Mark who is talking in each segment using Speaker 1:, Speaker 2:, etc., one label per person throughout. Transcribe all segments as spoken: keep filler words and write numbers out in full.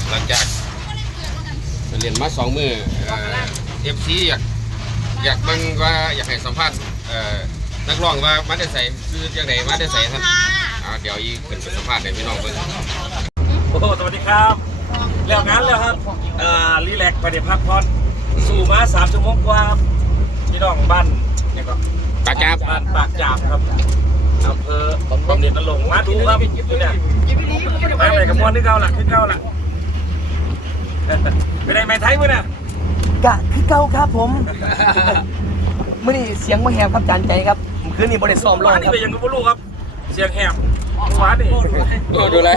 Speaker 1: หลังจากเรียนมาสองมือเอฟซีอยากอยากเบิ่งว่าอยากให้สัมภาษณ์นักร้องว่ามาได้ใส่คือจังไดมาได้ใส่ท่านเดี๋ยวอีกเป็นสัมภาษณ์ให้พี่น้องเบิ่ง
Speaker 2: โอ้สวัสดีครับแล้วงั้นแล้วครับอ่ารีแลกซ์ไปเดี๋ยวพักผ่อนสู่มาสามชั่วโมงกว่าพี่น้องบ้านนี่ก็
Speaker 1: ปากจาบ
Speaker 2: บ้านปากจาบครับอำเภอบำเหน็จนรงค์มาดูครับเนี่ยมาไหนกับมวนที่เก่าล่ะที่เก่าล่ะไปไหนไม่ไทยมั้ยเนี่ย
Speaker 3: กะคือเก่าครับผมมื่อนี้เสียงมาแหบครับจานใจครับคืนนี้บริซ้อมร้อง
Speaker 2: ครับนี่ยังไม่รู้ครับเสียงแหบหวานนี่
Speaker 1: โอ้ดูเลย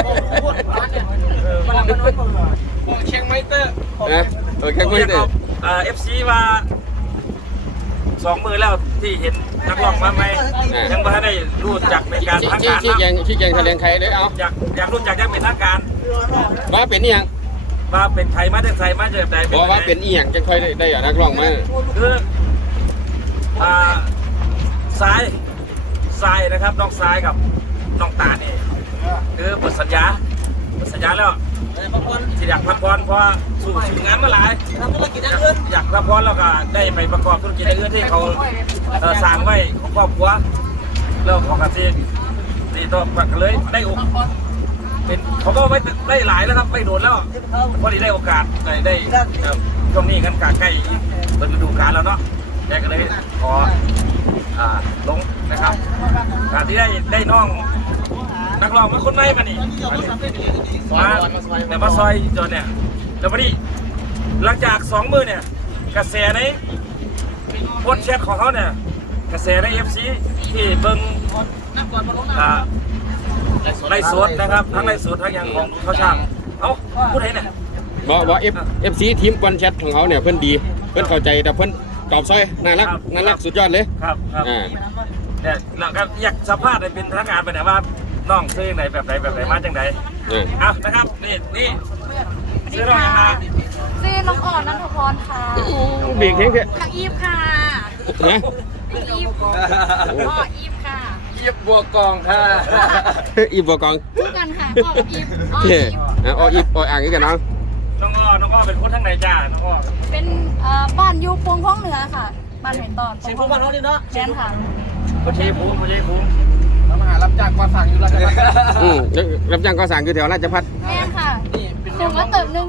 Speaker 2: เชียงไมเตอร์
Speaker 1: นะเออแค่คุยเตอร์
Speaker 2: อ่าเอฟซีมาสองมือแล้วที่เห็นนักร้องมาไหมยังไม่ได้รู้จักในการทางการ
Speaker 1: ชี้แจงชี้แจงแถลงไขเลยเอา
Speaker 2: อยากอยากรู้จักยังเป็นทางการ
Speaker 1: ว่าเป็นอีหยัง
Speaker 2: ว่าเป็นไทยมาจากไทยมาจากไหน
Speaker 1: บอกว่าเป็นอีหยังจะค่อยได้ได้นักร้องมา
Speaker 2: คืออ่าซ้ายซ้ายนะครับน้องซ้ายกับน้องตานี่คือบทสัญญาบทสัญญาแล้วที่อยากพักผ่อนเพราะสู่สู่งานมาหลายอยากพักผ่อนแล้วก็ได้ไปประกอบธุรกิจอื่นที่เขาสร้างไว้ของครอบครัวแล้วของกสินี่ตัวก็เลยได้อกเป็นเขาก็ไม่ได้หลายแล้วครับไม่โดนแล้วพอดีได้โอกาสได้ได้ช่วงนี้กันกาใกล้เป็นฤดูกาลแล้วเนาะแกก็เลยขออ่าลงนะครับการที่ได้ได้น้องนักร้องมาคนใหม่มานี่มาแต่มาซอยจนเนี่ยแล้วพอดีหลังจากสองมือเนี่ยกระแสในโพสต์แชทของเขาเนี่ยกระแสในเอฟซีที่เบิ้งอ่าไล่สดนะครับทั้งไล่สดทั้งอย่างของเขาช่างเอ้าพูดไหนเนี่ย
Speaker 1: บอกบอกเอฟเอฟซีทีมคอนแชทของเขาเนี่ยเพื่อนดีเพื่อนเข้าใจแต่เพื่อนตอบซอยน่ารักน่ารักสุดยอดเลย
Speaker 2: ครับครับเนี่ยหลังจากอยากสัมภาษณ์เป็นทางการไปไหนว่าน้องซื้อไหนแบบไหนแบบไหนมาจังไหนเอานะครับนี่นี่ซื้อน้องยังไง
Speaker 4: ซื้อน้องอ่อนนันทพรค่ะ
Speaker 1: เบียงเข่งเข่ง
Speaker 4: ทางอีฟค่ะ
Speaker 1: นะ
Speaker 4: อีฟพ่ออีฟค่ะ
Speaker 2: อีฟบัวกองค่ะ
Speaker 1: อีฟบัวกอง
Speaker 4: คู่กันค่ะพ่ออีฟอ๋อ
Speaker 1: อีฟอ๋ออีฟอ๋ออ่างกันน้อง
Speaker 2: น้องอ้อน้องอ้อเป็นคนทางไหนจ้าน้องอ้อ
Speaker 4: เป็นบ้านยูปงพ้องเหนือค่ะบ้านเห็นตอน
Speaker 2: ชีภูมิบ้านเขาดิเนาะ
Speaker 4: แม่นค่ะ
Speaker 2: เขาชีภูมิเขาชีภูมิ
Speaker 3: มาหารับจ้างก่อสร้างอยู่ราชพัฒน์
Speaker 1: อืมรับจ้างก่อสร้างอยู่แถวราชพัฒน์
Speaker 4: แม่นค่ะสูงก็เติมนึง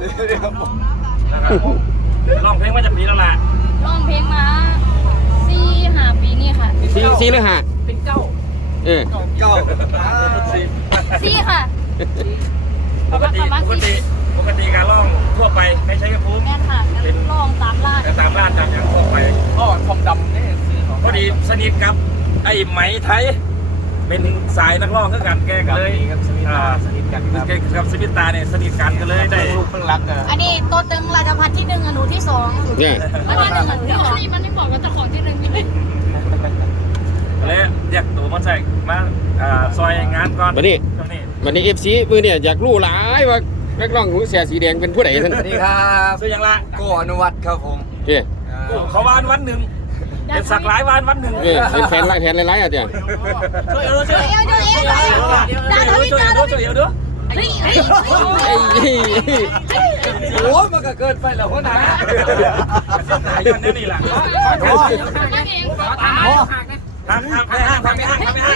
Speaker 2: ร้องเพลงมาจากปีแล้วล่ะ
Speaker 4: ร้องเพลงมาสี่ห้าปีนี่ค่ะ
Speaker 1: สี่สี่หรือห้า
Speaker 2: เป็นเก้า
Speaker 1: เออ
Speaker 3: เก้า
Speaker 4: สี่ค่ะ
Speaker 2: ปกติปกติปกติการร้องทั่วไปไม่ใช่กระพุ้ง
Speaker 4: แม่นค่ะเป็นร้องตามร้าน
Speaker 2: ตามร้านตามอย่างทั่วไป
Speaker 3: ก็ทองดำนี่
Speaker 2: พอดีสนิทกับไอ้ไหมไทยเป็นสายนักร้องด้วยกันแกก็เลย
Speaker 3: สนิทกัน
Speaker 2: กับสนิทตาเนี่ยสนิทกันก็เลยได้
Speaker 3: ลูกเพิ่งรักกัน
Speaker 4: อันนี้ตัวตึงราชพัฒน์ที่หนึ่งอนุที่สอง
Speaker 1: เนี่ย
Speaker 4: อันนี้หนึ่งอนุที่สองนี่มันไม่บอกว่าเจ้าของที่หนึ่งนี่
Speaker 2: เลยเรียกตัวมาใส่มาซอยงานก่อน
Speaker 1: วันนี้วันนี้เอฟซีมือเนี่ยอยากรู้หลายว่านักร้องหูเสียสีแดงเป็นผู้ใดท่าน
Speaker 3: สวัสดีครับ
Speaker 2: ชื่อยังละ
Speaker 3: ก่ออนุวัฒน์ครับผม
Speaker 1: เจ้
Speaker 2: เขาวานวันหนึ่งเป็นสักหลายวานวันหนึ่ง
Speaker 1: เป็นแผนไรแผนไรๆอ่ะเจ้
Speaker 2: ช่วยเอวช่วยเอวช่วยเอวช่วยเอวช่วยเอวช่วยเอวด้วย
Speaker 3: โอ้มันก็เกินไปแล้วพ่อหนา
Speaker 2: ย้อนนี่แหละห้างห้างไปห้างไปห้างไปห้าง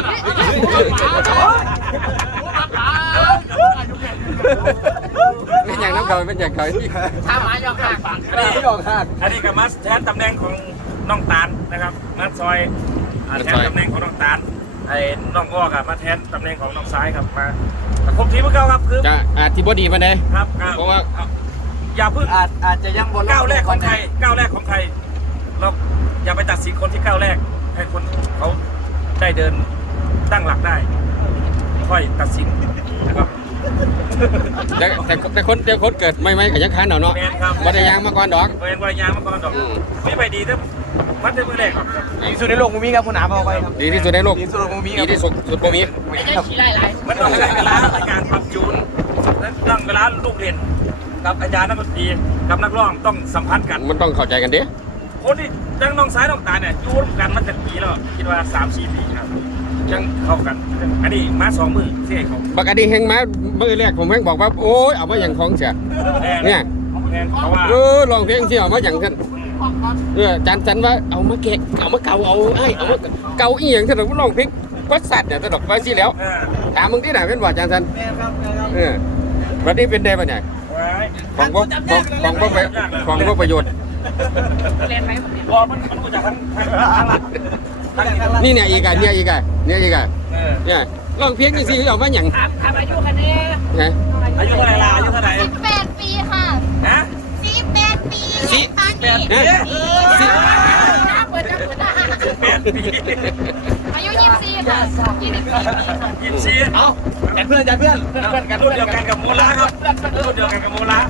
Speaker 1: เป็นอย่างน้ำเกาเป็นอย่างเกาที่
Speaker 3: ถ้ามาหยอกหักไม่หยอกหัก
Speaker 2: อันนี้ก็มาแทนตำแหน่งของน้องตาลนะครับมาซอยแทนตำแหน่งของน้องตาลไอ้น้องอ้อครับมาแทนตำแหน่งของน้องซ้ายครับมาครบทีมเมื่อเก้าครับคือ
Speaker 1: จะอาจที่บดีมาเลย
Speaker 2: ครับ
Speaker 1: เพราะว่า
Speaker 2: อย่าเพิ่ง
Speaker 3: อาจอาจจะยังบน
Speaker 2: ก้าวแรกของใครก้าวแรกของใครเราอย่าไปตัดสินคนที่ก้าวแรกให้คนเขาได้เดินตั้งหลักได้ค่อยตัดสินนะครับ
Speaker 1: แต่แต่แต่คนแต่คนเกิดไม่ไม่กับยังคันเนาะวัดยางมาก่อนดอก
Speaker 2: เป็นวัดยางมาก่อนดอกไม่ไปดีนะวัดในมือแรก
Speaker 3: ดีที่สุดในโลกมูมีครับคุณอาพอไป
Speaker 1: ดีที่สุดในโลก
Speaker 3: ดีที่สุดมูมี
Speaker 1: ดีที่สุดสุดมูมี
Speaker 4: ไม่ใช่ขี้ไล่ไล่
Speaker 2: มันต้องใช้เวลาในการปรับจูนต้องเวลาลูกเรียนกับอาจารย์นักดนตรีกับนักร้องต้องสัมพันธ์กัน
Speaker 1: มันต้องเข้าใจกันดิ
Speaker 2: คนที่ดังน้องซ้ายน้องตาเนี่ยอยู่ร่วมกันมาจากปีแล้วคิดว่าสามสี่ปีครับยังเข้ากันอันนี้มาสองมือเสียเขา
Speaker 1: บักอดีแห่งมามือแรกผมแม่งบอกว่าโอ้ยเอามาอย่างของเสีย เนี่ย
Speaker 2: แทนเพราะว่า
Speaker 1: เออลองเพลงสิเอามาอย่างกันเออจานจันว่าเอามาแกะเอามาเกาเอาไอ้เอามาเกาอีหยังถนนลองเพลงวัดสัตว์เนี่ยถนนไปสิแล้ว
Speaker 2: เออ
Speaker 1: ถามมึงที่ไหนเป็นว่าจานจันเออวันนี้เป็นเดย์ป่ะเนี่ย
Speaker 2: ไว้
Speaker 1: ของพวกของพวกของพวกประโยชน์
Speaker 2: รอมันมันรู้จักทั้งทั้งหลักทั้งหลัก
Speaker 1: นี่เนี่ยอีกอ่ะเนี่ยอีกอ่ะเนี่ยอีกอ่ะ
Speaker 2: เออ
Speaker 1: เนี่ยลองเพลงนี่สิเอามาอย่าง
Speaker 5: ถามถามอายุกันเนี่ย
Speaker 1: นะ
Speaker 2: อายุเท่าไหร่ล่ะอายุเท่าไหร่
Speaker 4: สิบแปดปีค่ะ
Speaker 2: ฮะ
Speaker 4: สิบแปดปี
Speaker 1: สิ
Speaker 4: ตอนนี้
Speaker 1: เอ๊ะสิ
Speaker 4: เปิดจะเปิดได้
Speaker 2: แปดปี
Speaker 4: อายุยี่สิบสี่ค่ะยี่สิบสี่ปีค่ะ
Speaker 2: ยี่สิบสี่
Speaker 3: เอาจัดเพื่อนจัดเพื่อน
Speaker 2: เพื่อนกันรุ่นเดียวกันกับโมล่าครับรุ่นเดียวกันกับโมล่า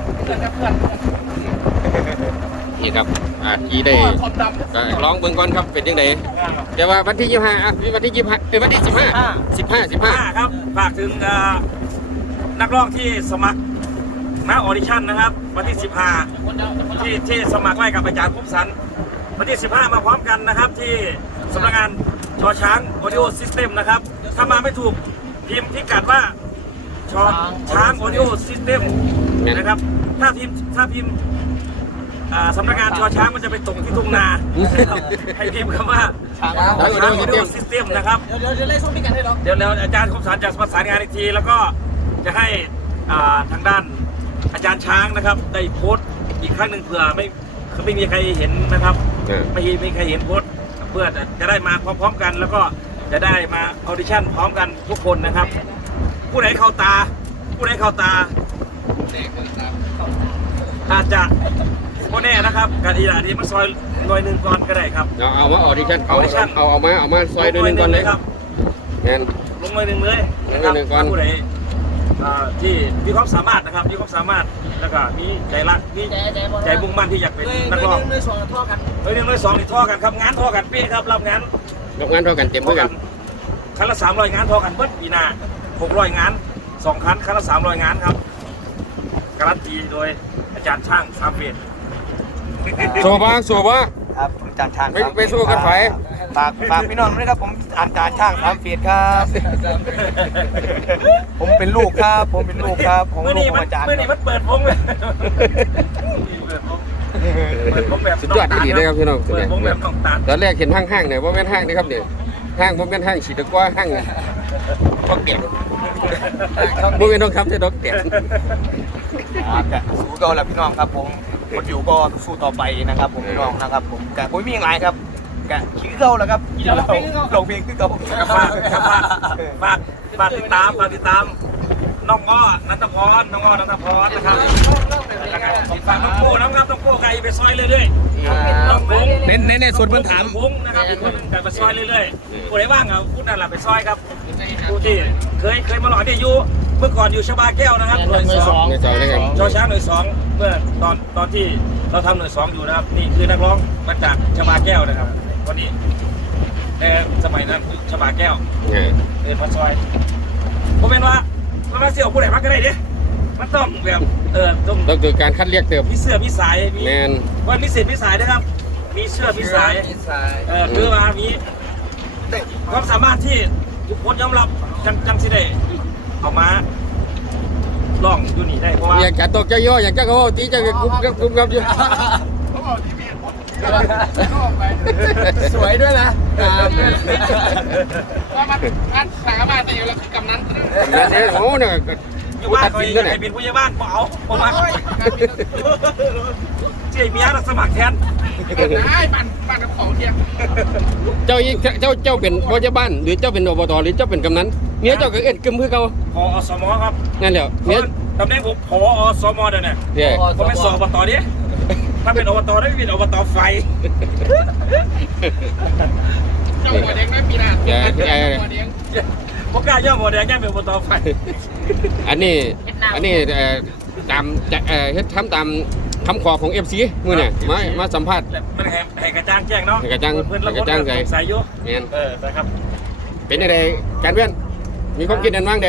Speaker 1: นี่ครับอ่าที่ได้ก็ร้องเบิ่งก่อนครับเป็นยังไงแต่ว่าวันที่ยี่สิบห้าอ่ะวันที่ยี่สิบห้าเอ้ยวันที่สิบห้าสิบห้าสิบห้า
Speaker 2: ห้าครับฝากถึงเอ่อนักร้องที่สมัครมาออดิชั่นนะครับ วันที่สิบห้าที่ที่สมัครไว้กับอาจารย์คมสันวันที่สิบห้ามาพร้อมกันนะครับ ที่สำนักงานชอช้างออดิโอซิสเต็มนะครับถ้ามาไม่ถูกพิมพ์พิกัดว่าชอช้างออดิโอซิสเต็มนะครับถ้าพิมพ์ถ้าพิมพ์อ่าสำนักงานชอช้างมันจะไปตกที่ทุ่งนานะครับให้พิมพ์คำว่า
Speaker 3: ช้าง
Speaker 2: ช้างออดิโอซิสเต็มนะครับ
Speaker 3: เดี๋ยวเดี๋ยวเดี๋ยวไล่ส่งพี่กันให้เรา
Speaker 2: เดี๋ยวแล้วอาจารย์คมสารจะประสานงานอีกที แล้วก็จะให้อ่าทางด้านอาจารย์ช้างนะครับ ได้โพสต์อีกครั้งหนึ่งเผื่อไม่ไม่มีใครเห็นนะครับ
Speaker 1: เออ
Speaker 2: ไม่มีใครเห็นโพสต์เพื่อจะได้มาพร้อมๆกัน แล้วก็จะได้มาออดิชั่นพร้อมกันทุกคนนะครับ ผู้ไหนเข้าตา ผู้ไหนเข้าตา อาจจะก็แน่นะครับการทีละทีมาซอยหน่อยหนึ่งก่อนก็ได้ครับ
Speaker 1: เอาเอามาออดิชั่นเอา
Speaker 2: audition
Speaker 1: เอาเอามาเอามาซอยด้วยหนึ่งก่อนเลย
Speaker 2: ครับ
Speaker 1: งั้น
Speaker 2: ลงหน่อยหนึ่งเลยนะครับ
Speaker 1: ลงหน่อยหนึ่งก่อน
Speaker 2: ผู้ใดอ่าที่มีความสามารถนะครับมีความสามารถแล้วก็มีใจรักมีใจมุ่งมั่นที่อยากเป็นนักร้อง
Speaker 3: เลยสองท่อกัน
Speaker 2: เฮ้ยหนึ่งเลยสองนี่ท่อกันครับงานท่อกันปีครับรับงาน
Speaker 1: ยกงานเท่ากันเต็ม
Speaker 2: ท่อ
Speaker 1: เท่า
Speaker 2: กั
Speaker 1: กัน น
Speaker 2: คันละสามร้อยงานท่อกันเบิ้ลปีหน้าหกร้อยงานสองคันคันละสามร้อยงานครับการันตีโดยอาจารย์ช่างสามเฟีย
Speaker 1: โซบ้าโซบ้า
Speaker 3: ครับผมจานช่าง
Speaker 1: ไปไปสู้กันไฟ
Speaker 3: ฝากฝากพี่น้องด้วยครับผมอาจารย์ช่างสามเฟียดครับ ผมเป็นลูกครับ ผมเป็นลูกครับผม
Speaker 2: เมื่อ
Speaker 3: ลูก
Speaker 2: นี้
Speaker 3: ของ
Speaker 2: มัน
Speaker 3: อาจารย์
Speaker 2: เมื่อนี้มันเปิดวงเลยเปิดวงแบบ
Speaker 1: สุดยอดที่ดีเลยครับพี่น้อง
Speaker 2: เปิดวงแบบน้องตาล
Speaker 1: ตอนแรกเห็นห้างห้างๆเนี่ยว่าแม่นห้างนะครับเนี่ยห้างผมเป็นห้างฉีดตะกร้าห้างทอกเปียกบุ้งเป็นทองคำใช่ดอกเปียก
Speaker 3: ครับจะสู้ก็แล้วพี่น้องครับผมคนอยู่ก็สู้ต่อไปนะครับ ผมพี่น้องนะครับ ผมกะผมมีอย่างไรครับกะขี้เก่าแล้วครับลงเพลงคือเก่า
Speaker 2: ฝากฝากฝากฝากติดตามฝากติดตามน้องอ้อนันทพรน้องอ้อนันทพรนะครับฝากน้องโก้น้องครับน้องโก้ไก่ไปซอยเรื่อยๆน้องบุ้ง
Speaker 3: เน้นเน้นในส่วนพื้นฐาน
Speaker 2: บุ้งนะครับอีกคนหนึงไก่ไปซอยเรื่อยๆผู้ใดว่างอ่ะพูดนั่นแหละไปซอยครับผู้ที่เคยเคยมาหล่อที่อยู่เมื่อก่อนอยู่ชบาแก้วนะครับหน่วยสอง
Speaker 1: ในจอนะครับ
Speaker 2: ชอช้างหน่วยสองเมื่อตอนตอนที่เราทำหน่วยสองอยู่นะครับนี่คือนักร้องมาจากชบาแก้วนะครับวันนี้แต่สมัยนั้นชบาแก้ว
Speaker 1: เนี่ย
Speaker 2: เดินมาซอยผมเป็นว่ามันมาเสี่ยวผู้ใดมาก็ได้ดิมันต้องแบบเออต้อง
Speaker 1: ต้องคือการคัดเรียกเติม
Speaker 2: มีเสื้อมีสายมี
Speaker 1: แมน
Speaker 2: ว่ามีเศษมีสายนะครับ มีเสื้อมีสายเออคือว่ามีความสามารถที่ทุกคนยอมรับจังจังสิได้เอามาลองอยู่นี่ได้เพราะว่า
Speaker 1: อยากจะตกใจย่ออยากจะเขาตีจะกุ้มกับกุ้มกับอยู่
Speaker 3: สวยด้วยนะ
Speaker 5: ว่ามันมันสามารถแต่อยู่แล้วคือกำนัน
Speaker 1: นั่นเองโอ้เนี่ย
Speaker 2: อยู่บ้าน
Speaker 1: ตัด
Speaker 2: เขา
Speaker 1: สิน
Speaker 2: อ
Speaker 1: กั
Speaker 2: ยาน ก
Speaker 1: เนี่
Speaker 2: ให้
Speaker 1: ย
Speaker 2: เป็นผู้ใหญ่บ้านเปล่าผมมาเจ๊เมียสมัครแทน
Speaker 5: ได้ปั่นปั่นกับของเทียม
Speaker 1: เจ้าเจ้าเจ้าเป็นพยาบ้านหรือเจ้าเป็นอบตหรือเจ้าเป็นกำนันเมียเจ้าก็เอ็ดกึมคือเขา
Speaker 2: พอสมครับ
Speaker 1: นั่นแหละเมีย
Speaker 2: ตำแหน่งผมพอสมเดี๋ยวนี้
Speaker 1: เนี่ย
Speaker 2: ผมเป็นสอบตดิถ้าเป็นอบตได้เป็นอบตไฟ
Speaker 5: เจ้าหัวแดงไม่ปีหน้าหัวแดง
Speaker 2: พวกกล้าย่อหมดแดงแย่เป็นอบตไฟ
Speaker 1: อันนี้อันนี้เอ่อตามจะเอ่อเฮ็ดทำตามคำขอของ เอฟ ซี มื้อเนี่ยมามาสัมภาษณ์
Speaker 2: มันแห่แห่กระจ้างแจ้งเนาะ
Speaker 1: แห่กระจ่าง
Speaker 2: เพื่อนเรา
Speaker 1: แห่กระจ่างใจ
Speaker 2: สายยุ
Speaker 1: แม่น
Speaker 2: เออนะครับ
Speaker 1: เป็นจังไดการเวียนมีความคิดอันว่างใด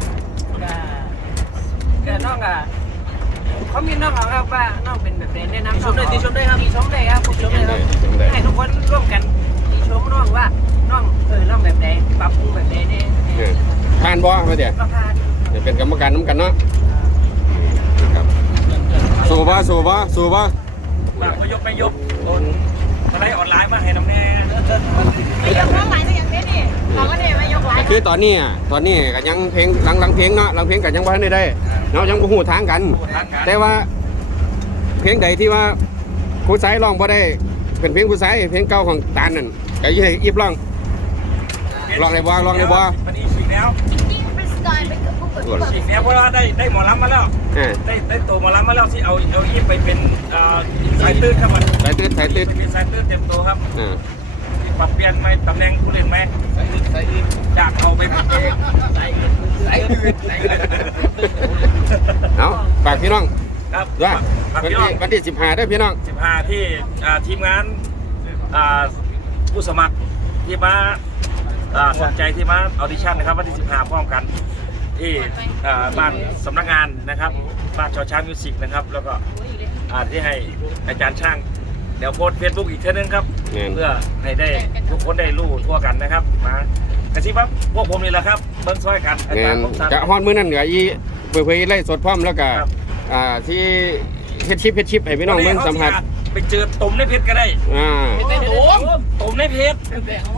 Speaker 5: แต่น้องอ่ะเขามีน้องครับว่าน้องเป็นแบบแนะนำชมได้ตีชมได้ครับมีชมได้ครับผมชมได้ครับให้ทุกคนร่วมกันตีชมน้องว่าน้องเออน้องแบบไหนปรับปรุงแบบไหนเนี่ย
Speaker 1: เออผ่านบ่มาเดี๋ยว
Speaker 5: ก็ผ่าน
Speaker 1: เดี๋ยวเป็นกรรมการน้ำกันเนาะครับสู้บ่สู้บ่สู้บ่
Speaker 2: ฝากมายกไม่ยกโอนอะไรออนไลน์มาให้น้ำแน่
Speaker 4: ไม่ยกร้องหลายแต่อย่างนี้นี่เราก็เนี่ยไม่ยกหลาย
Speaker 1: คือตอนนี้อ่ะตอนนี้ก็ยังเพลงหลังหลังเพลงเนาะหลังเพลงก็ยังบ่ทันได้ได้เนาะยังบ่ฮู้ทางกัน
Speaker 2: ทางการ
Speaker 1: แต่ว่าเพลงใดที่ว่าผู้ชายร้องบ่ได้เป็นเพลงผู้ชายเพลงเก่าของตาลนั่นก็ยี่ให้อีบร้องร้องได้บ่ร้องได้บ่
Speaker 2: วันนี้ฉีกแล้ว
Speaker 4: จริงๆเป็นสไตล์เป็นผู้เปิดเผย
Speaker 2: ฉีกแล้วเพราะว่าได้ได้หมอลำมาแล้ว
Speaker 1: อ่า
Speaker 2: ได้ได้ตัวหมอลำมาแล้วที่เอาเอาอีฟไปเป็นอ่าสายตื้นครับมัน
Speaker 1: สายตื้นสายตื้น
Speaker 2: เป็นสายตื้นเต็มตัวครับ
Speaker 1: อ่า
Speaker 2: ปรับเปลี่ยนไหมตำแหน่งผู้เล่นไหมสายตื้นสายตื้นจากเอาไปเป็นเองสายตื้นสายตื้นสายตื้น
Speaker 1: เอาฝากพี่น้อง
Speaker 2: ครับ
Speaker 1: ว่า
Speaker 2: ฝาก
Speaker 1: วัน
Speaker 2: พี่น้
Speaker 1: ที่
Speaker 2: อง
Speaker 1: วันที่สิบห้าได้อพี่น้อง
Speaker 2: สิบห้าที่อ่าทีมงานอ่าผู้สมัครที่มาอ่าสนใจที่มาออดิชั่นนะครับวันที่สิบห้าพร้อมกันที่อ่าบ้านสำนักงานนะครับบ้านชอช้างมิวสิกนะครับแล้วก็อ่าที่ให้อาจารย์ช่างเดี๋ยวโพสเฟซบุ๊กอีกเท่านึงครับ
Speaker 1: แม่น
Speaker 2: เพื่อให้ได้ทุกคนได้รู้ทั่วกันนะครับมากระซิบว่าพวกผมนี่แหละครับเบิ้งซ้อยกันอา
Speaker 1: แม่
Speaker 2: จาร
Speaker 1: น
Speaker 2: ย์ผมสั่ง
Speaker 1: จะฮอดมื้อนั้นก็อีเผยๆไล่สดพร้อมแล้วก็
Speaker 2: ครับ
Speaker 1: อ่าที่เฮ็ดชิปเฮ็ดชิปให้พี่น้องเบิ่งสัมผัส
Speaker 2: ไปเจอตุ่มในเพชรก็ได้
Speaker 1: อ่า
Speaker 2: ตุ่มในเพชร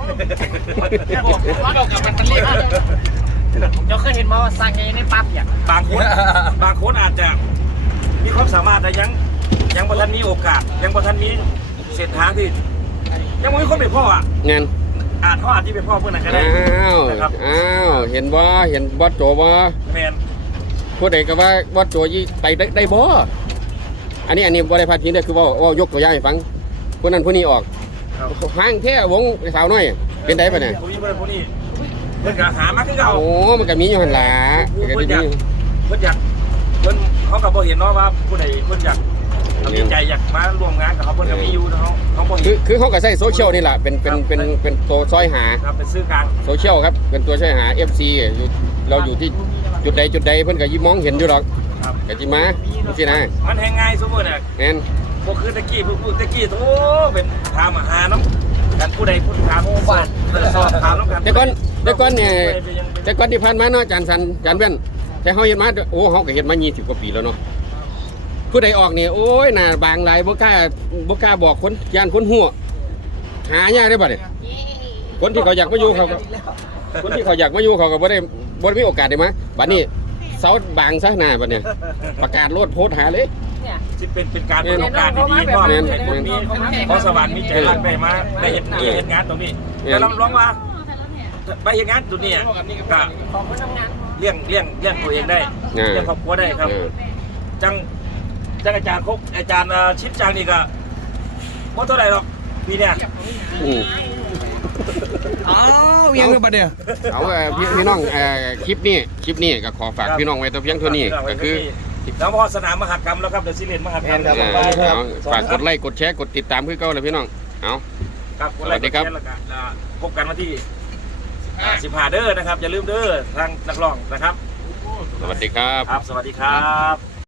Speaker 5: ว่าเรากับมันเป็นเรื่องเราเคยเห็นมาว่าสร้างไงในปั๊บอย่าง
Speaker 2: บางคนบางคนอาจจะมีความสามารถแต่ยังยังบ่ทันมีโอกาส ยังบ่ทันมีเส้นทางที่ยังบ่มีคนเป็นพ่ออ่ะ
Speaker 1: งาน
Speaker 2: อาจเขาอาจจะเป็นพ่อเพื่อนนก็ได้
Speaker 1: อ้าว
Speaker 2: นะครับ
Speaker 1: อ้าวเห็นบ่เห็นบอสโจบ่
Speaker 2: แมน
Speaker 1: ผู้ใดก็ว่าบอสโจยี่ไปได้ได้บ่อันนี้อันนี้บ่ได้พาดพิงได้อคือว่าว่ายกตัวอย่างให้ฟังผู้นั้นผู้นี้ออก
Speaker 2: ครับ
Speaker 1: ห่างแท้วงสาวน้อยเป็นไดปะเนี่ย
Speaker 2: ผมยิ่งเพื่อนพวกนี้เพื่อนก็หามาคือเก่า
Speaker 1: โอ้มันก็มีอยู่หั่นล่ะก็
Speaker 2: เพื่อน
Speaker 1: ได้
Speaker 2: อยาก
Speaker 1: มี
Speaker 2: เพื่อนอยากเพื่อนเขาก็บ่เห็นเนาะว่าผู้ใดเพื่อนอยากมีใจอยากมาร่วมงานกับเขาเพื่อนก็มีอยู่เนาะเขาบ่
Speaker 1: คื
Speaker 2: เห็
Speaker 1: อน คือเขาก็ใช้โซเชียลนี่แหละเป็นเป็นเป็นเป็นตัวซอยหา
Speaker 2: ครับเป็นซื้อกลาง
Speaker 1: โซเชียลครับเป็นตัวช่วยหา เอฟ ซี อยู่เราอยู่ที่จุดใดจุดใดเพิ่นก็ยิ้มมองเห็นอยู่หรอก
Speaker 2: ครับ
Speaker 1: ก็จิมาสินะ
Speaker 2: มันแหงง่ายสมมติเนี่ย
Speaker 1: แม่น
Speaker 2: พวกคือตะกี้พวกตะกี้โอ้เป็นถามหาน้ำกันผู้ใดผู้ถามบ้านสอบถามน้ำกัน
Speaker 1: แต่ก่อนแต่ก่อนเนี่ยแต่ก่อนที่ผ่านมาเนาะอาจารย์สันอาจารย์เว้นแต่เฮาเฮ็ดมาโอ้เฮาก็เฮ็ดมายี่สิบกว่าปีแล้วเนาะผู้ใดออกนี่โอ้ยหน้าบางหลายบ่กล้าบ่กล้าบอกคนย่านคนหัวหายากได้อบัดนี้คนที่เขาอยากมาอยู่เขาก็คนที่เขาอยากมาอยู่เขาก็บ่ได้บ่ได้มีโอกาสได้มาบัดนี้เสาบางซะหน้าบัดเนี่ยประกาศโลดโพสต์หาเลย
Speaker 2: ที่เป็นเป็นการเป็นโอกาสดีๆพ่อแม่ให้คนมีเพราะสวรรค์มีใจรักได้มาได้เห็นมีเห็นงานตรงนี้แต่เราร้องว่าไปเห็นงานตรงนี้ก็
Speaker 5: ของคนทำงาน
Speaker 2: เลี้ยงเลี้ยงเลี้ยงตัวเองได้เลี้ยงครอบครัวได้ครับ
Speaker 1: เออ
Speaker 2: จังจังอาจารย์ครบอาจารย์ชิดจังนี่ก็บ่เท่าไหร่หรอกปีเนี้ย
Speaker 1: อืม
Speaker 3: อ้าวยังคือบัดเนี่ย
Speaker 1: เอาเอ่อพี่พี่น้องเอ่อคลิปนี้คลิปนี้ก็ขอฝากพี่น้องไว้แต่เพียงเท่านี้ก็คือ
Speaker 2: แล้วพอสนามมหกรรมแล้วครับเดี๋ยวสิเรียนมหกรรม
Speaker 1: เอ่อเอาฝากกดไลค์กดแชร์กดติดตามคือเก่าเลยพี่น้องเอา
Speaker 2: ครับกดไลค์กดแชร์แล้วก็อ่าพบกันวันที่สิบห้าเด้อนะครับอย่าลืมเด้อทางนักร้องนะครับ
Speaker 1: สวัสดีครับ
Speaker 2: ครับ สวัสดีครับ